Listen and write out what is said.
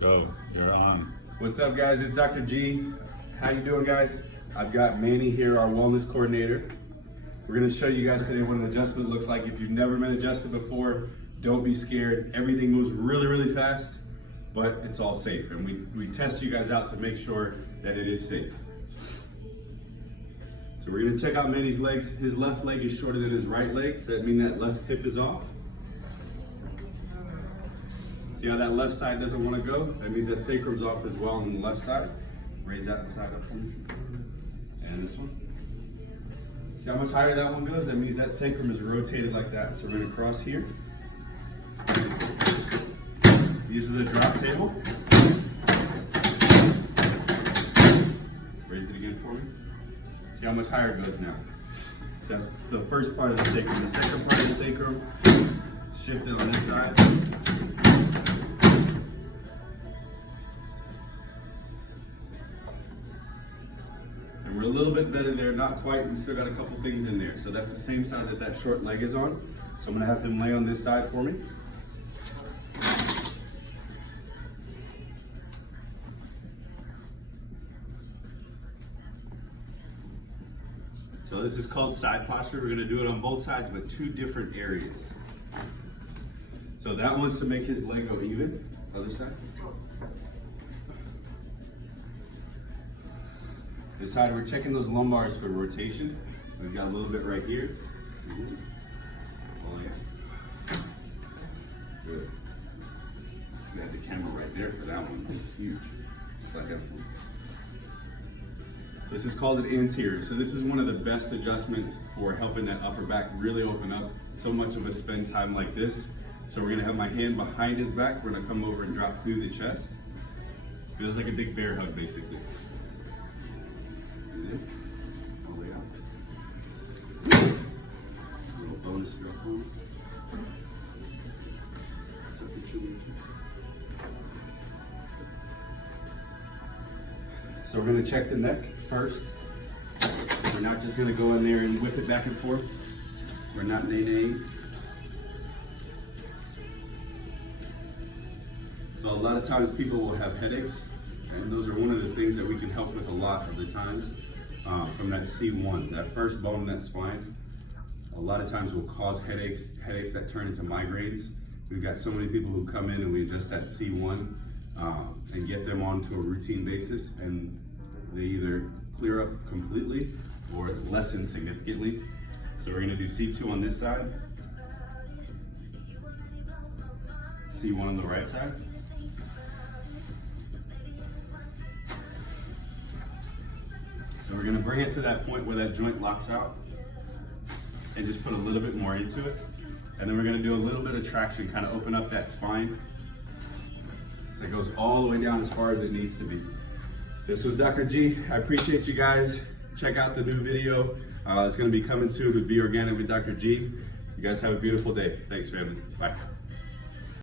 Go, you're on. What's up, guys? It's Dr. G. How you doing, guys? I've got Manny here, our wellness coordinator. We're gonna show you guys today what an adjustment looks like. If you've never been adjusted before, don't be scared. Everything moves really, really fast, but it's all safe. And we test you guys out to make sure that it is safe. So we're gonna check out Manny's legs. His left leg is shorter than his right leg, so that means that left hip is off. See how that left side doesn't want to go? That means that sacrum's off as well on the left side. Raise that side up for me. And this one. See how much higher that one goes? That means that sacrum is rotated like that. So we're going to cross here. Use the drop table. Raise it again for me. See how much higher it goes now. That's the first part of the sacrum. The second part of the sacrum, shift it on this side. We're a little bit better there, not quite. We still got a couple things in there. So that's the same side that that short leg is on. So I'm gonna have him lay on this side for me. So this is called side posture. We're gonna do it on both sides, but two different areas. So that one's to make his leg go even. Other side. This side, we're checking those lumbars for rotation. We've got a little bit right here. Good. We got the camera right there for that one. It's huge. Slide that for me. This is called an anterior. So this is one of the best adjustments for helping that upper back really open up. So much of us spend time like this. So we're gonna have my hand behind his back. We're gonna come over and drop through the chest. Feels like a big bear hug, basically. All the way out. A little bonus drill for me. So we're going to check the neck first. We're not just going to go in there and whip it back and forth. We're not nay-naying. So a lot of times people will have headaches, and those are one of the things that we can help with a lot of the times. From that C1, that first bone in that spine, a lot of times will cause headaches that turn into migraines. We've got so many people who come in and we adjust that C1 and get them onto a routine basis, and they either clear up completely or lessen significantly. So we're gonna do C2 on this side, C1 on the right side. So we're gonna bring it to that point where that joint locks out and just put a little bit more into it. And then we're gonna do a little bit of traction, kind of open up that spine that goes all the way down as far as it needs to be. This was Dr. G. I appreciate you guys. Check out the new video. It's gonna be coming soon with BeOrganic with Dr. G. You guys have a beautiful day. Thanks, family. Bye.